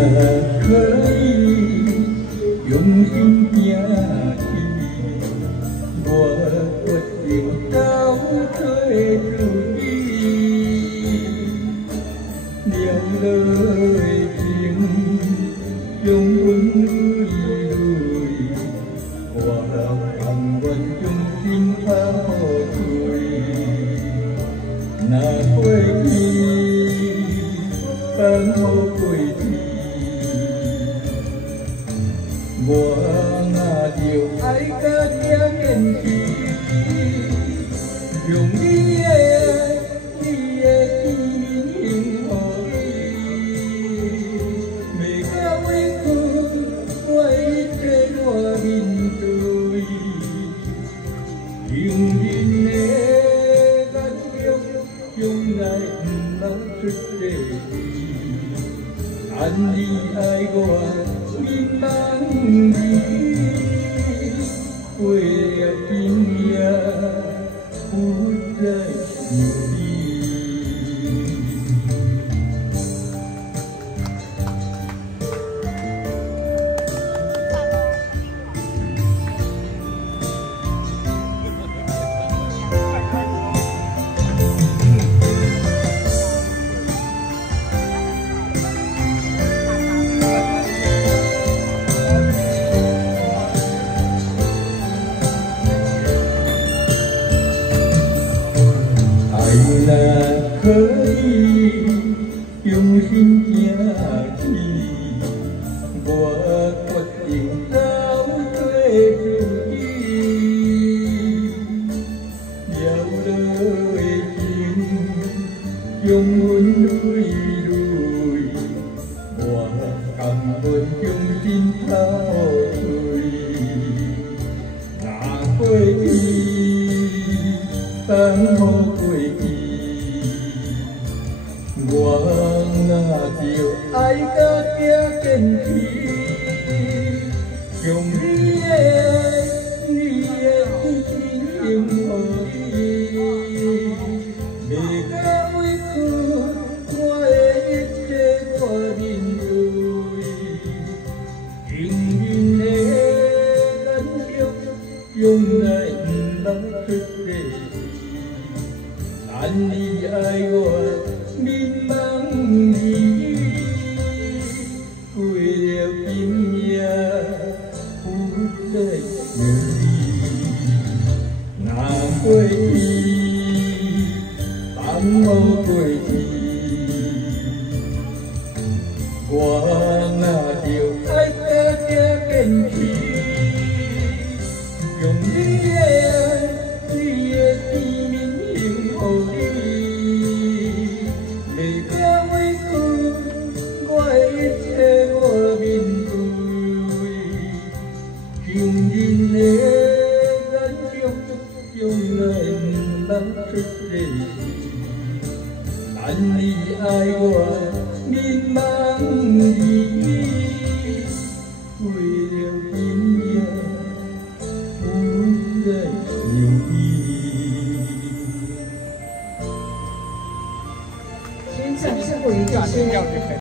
可以用心行去，我决定到最注意，了落的情，用阮泪泪，我甘愿将心抛开，若过去，放好过去。 我若着爱甲这坚持，用你的甜言予你，袂假委屈，我一切我面对，情人的眼中从来不捌出地，但你爱我。 迷茫里，为了今夜不再努力。若可以用心行去，我决定到最注意，了落的情，用阮泪泪，我甘愿将心抛开，若过去，放好过去。 我若着爱甲这坚持，用你的真心予你，袂假委屈，我的一切我面对，情人的眼中从来不捌出地，但你爱我。 迷茫里，为了今夜不再努力，若过去，放好过去，我若着爱甲这坚持，用你的甜言予你。 袂假委屈，我的一切我面对，情人的眼中从来不捌出地，但你爱我迷茫里，为了今夜不再犹豫。 先暂时回一下，先。